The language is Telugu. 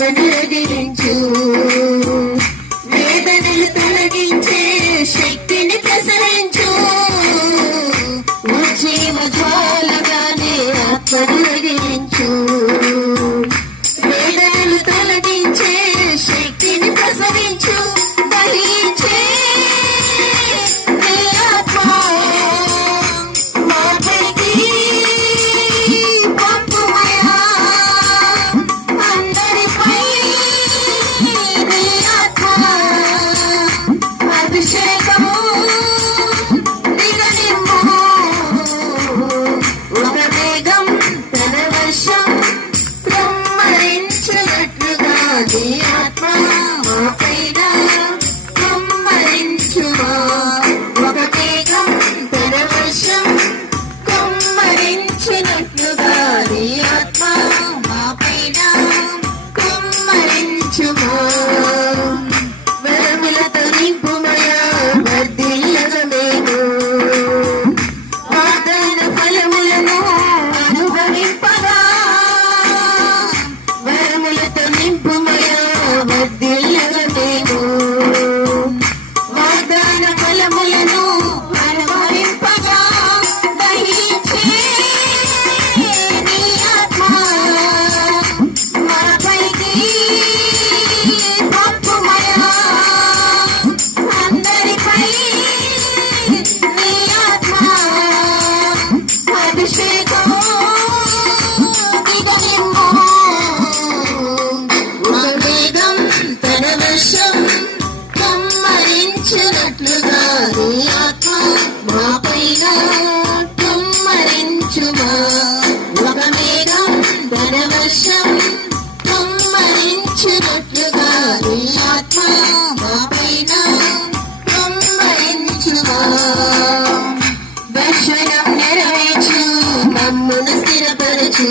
ఆత్మను రగిలించు, వేదనలు తొలగించే శక్తిని ప్రసరించు, ఉజ్జీవ జ్వాలగానే ఆత్మను రగిలించు, వేదనలు తొలగించే శక్తిని ప్రసరించు, దహించే నీ ఆత్మ మాపైకి పంపుమయా, అందరిపై నీ ఆత్మ అభిషేకము దిగనిమ్ము, ఒక మేఘం తన వర్షం కుమ్మరించినట్లుగా నీ ఆత్మ మాపైన కుమ్మరించుమా, ఒక మేఘం తన వర్షం కుమ్మరించినట్లుగా నీ ఆత్మ మాపైన కుమ్మరించుమా, వరములతో నింపుమయా వర్ధిల్లగా మేము, వాగ్దాన ఫలములను అనుభవింపగా, వరములతో నింపుమయా వర్ధిల్లగా మేము, వాగ్దాన ఫలములను అనుభవింపగా, దహించే నీ ఆత్మ మాపైకి పంపుమయా, అందరిపై నీ ఆత్మ అభిషేకము దిగనిమ్ము, ఒక మేఘం తన వర్షం కుమ్మరించినట్లుగా నీ ఆత్మ మాపైన కుమ్మరించుమా, ఒక మేఘం తన వర్షం కుమ్మరించినట్లుగా నీ ఆత్మ మాపైన కుమ్మరించుమా, దర్శనం నెరవేర్చు మమ్మును స్థిరపరచు.